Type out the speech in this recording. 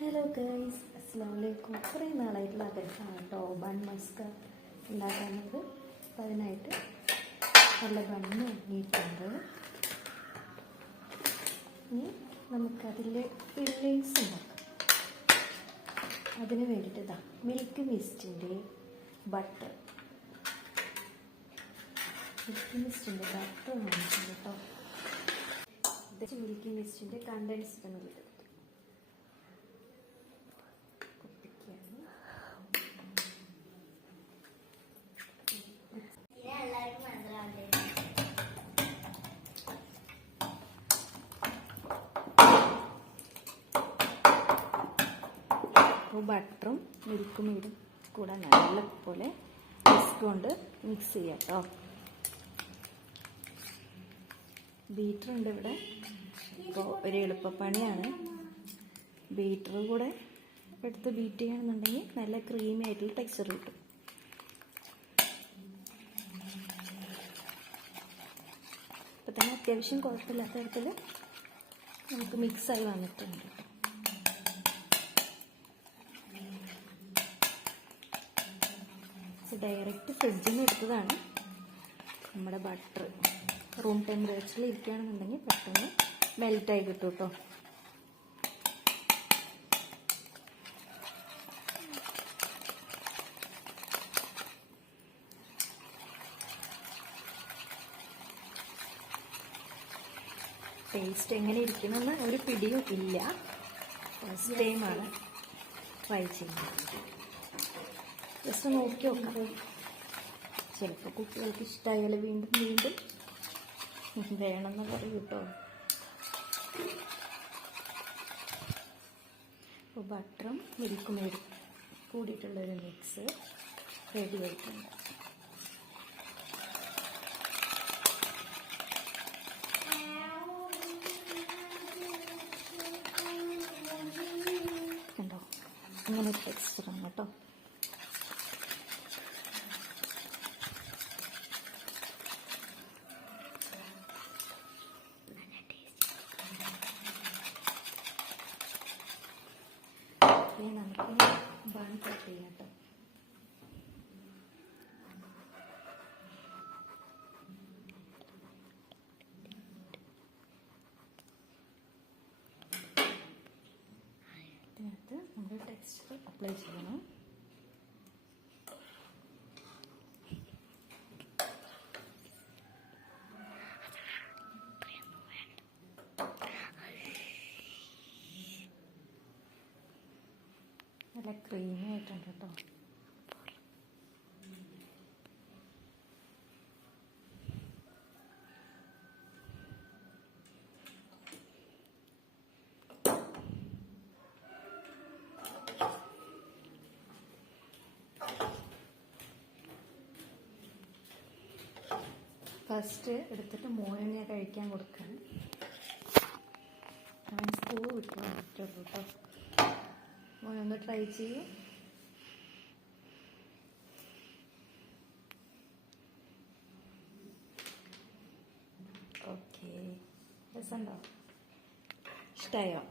Hello guys, അസ്സലാമു അലൈക്കും. കുറേ നാളായിട്ടുള്ള ആഗ്രഹമാണ് കേട്ടോ ബൺ മസ്ക ഉണ്ടാക്കുന്നത്. അപ്പം അതിനായിട്ട് നല്ല ബണ്ണ് വാങ്ങിയിട്ടുണ്ട്. ഇനി നമുക്കതിൽ ഫില്ലിങ്സ് ഉണ്ടാക്കാം. അതിന് വേണ്ടിയിട്ട് ഇതാ മിൽക്ക് മിസ്റ്റിൻ്റെ ബട്ടർ വാങ്ങിയിട്ടുണ്ട് കേട്ടോ. ഇത് മിൽക്കി മിസ്റ്റിൻ്റെ കണ്ടൻസ്ഡ് എന്ന് കിട്ടും. അപ്പോൾ ബട്ടറും മിൽക്കും ഇടും കൂടെ നല്ലപോലെ വിസ്ക് കൊണ്ട് മിക്സ് ചെയ്യാം കേട്ടോ. ബീറ്ററുണ്ട് ഇവിടെ. അപ്പോൾ ഒരു എളുപ്പപ്പണിയാണ്. ബീറ്റർ കൂടെ എടുത്ത് ബീറ്റ് ചെയ്യണമെന്നുണ്ടെങ്കിൽ നല്ല ക്രീമി ആയിട്ടുള്ള ടെക്സ്ചർ കിട്ടും. അപ്പോൾ തന്നെ അത്യാവശ്യം കുഴപ്പമില്ലാത്ത തരത്തിൽ നമുക്ക് മിക്സായി വന്നിട്ടുണ്ട്. ഡയറക്റ്റ് ഫ്രിഡ്ജിൽ നിന്ന് എടുത്തതാണ്. നമ്മുടെ ബട്ടർ റൂം ടെമ്പറേച്ചറിൽ ഇരിക്കുകയാണെന്നുണ്ടെങ്കിൽ പെട്ടെന്ന് മെൽറ്റായി കിട്ടും കേട്ടോ. ടേസ്റ്റ് എങ്ങനെ ഇരിക്കണമെന്ന് ഒരു പിടിയും ഇല്ല. ഫസ്റ്റ് ടൈമാണ് ട്രൈ ചെയ്യുന്നത്. ജസ്റ്റ് നോക്കി നോക്കാം. ചിലപ്പോൾ കുട്ടികൾക്ക് ഇഷ്ടമായാലും വീണ്ടും വീണ്ടും വേണമെന്ന് പറയും കേട്ടോ. അപ്പോൾ ബട്ടറും മിൽക്കും കൂടിയിട്ടുള്ളൊരു മിക്സ് റെഡി ആയിട്ടുണ്ട്. കണ്ടോ, അങ്ങനെ ടെക്സ്ചറാണ് കേട്ടോ. നമുക്ക് ബൺ കട്ട് ചെയ്യാം കേട്ടോ. ഇതിനകത്ത് നമ്മൾ ടെക്സ്ചർ അപ്ലൈ ചെയ്യണം. നല്ല ക്രീമി ആയിട്ടുണ്ട് കേട്ടോ. ഫസ്റ്റ് എടുത്തിട്ട് മോനെ ഞാൻ കഴിക്കാൻ കൊടുക്കാൻ. അവൻ സ്കൂൾ വിട്ടു വന്നിട്ടുള്ളൂ കേട്ടോ. മോനൊന്ന് ട്രൈ ചെയ്യും. ഓക്കെ, രസമുണ്ടോ? ഇഷ്ടമായോ?